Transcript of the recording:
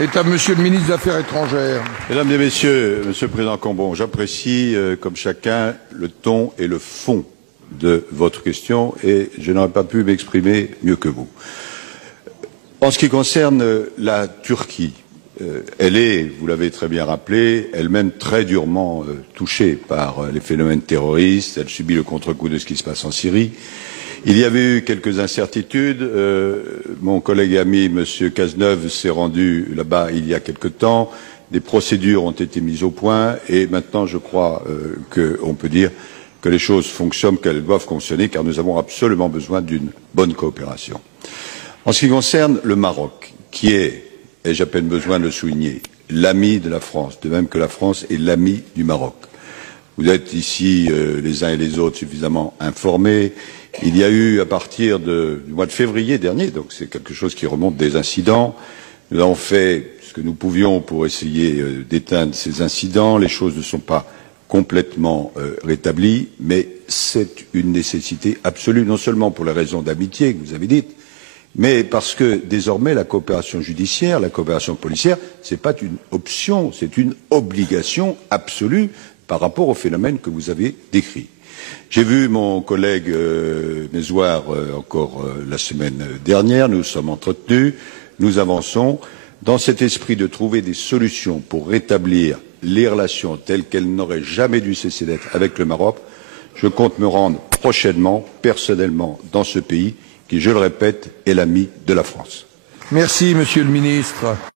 est à Monsieur le ministre des Affaires étrangères. Mesdames et Messieurs, Monsieur le Président Cambon, j'apprécie, comme chacun, le ton et le fond de votre question et je n'aurais pas pu m'exprimer mieux que vous. En ce qui concerne la Turquie, elle est, vous l'avez très bien rappelé, elle-même très durement touchée par les phénomènes terroristes. Elle subit le contre-coup de ce qui se passe en Syrie. Il y avait eu quelques incertitudes. Mon collègue et ami, M. Cazeneuve, s'est rendu là-bas il y a quelque temps. Des procédures ont été mises au point et maintenant, je crois qu'on peut dire que les choses fonctionnent, qu'elles doivent fonctionner, car nous avons absolument besoin d'une bonne coopération. En ce qui concerne le Maroc, qui est, ai-je à peine besoin de le souligner, l'ami de la France, de même que la France est l'ami du Maroc. Vous êtes ici, les uns et les autres, suffisamment informés. Il y a eu, à partir du mois de février dernier, donc c'est quelque chose qui remonte des incidents, nous avons fait ce que nous pouvions pour essayer d'éteindre ces incidents. Les choses ne sont pas complètement rétablies, mais c'est une nécessité absolue, non seulement pour les raisons d'amitié que vous avez dites, mais parce que désormais la coopération judiciaire, la coopération policière, ce n'est pas une option, c'est une obligation absolue par rapport au phénomène que vous avez décrit. J'ai vu mon collègue Mézoir encore la semaine dernière, nous sommes entretenus, nous avançons dans cet esprit de trouver des solutions pour rétablir les relations telles qu'elles n'auraient jamais dû cesser d'être avec le Maroc. Je compte me rendre prochainement, personnellement, dans ce pays qui, je le répète, est l'ami de la France. Merci, Monsieur le ministre.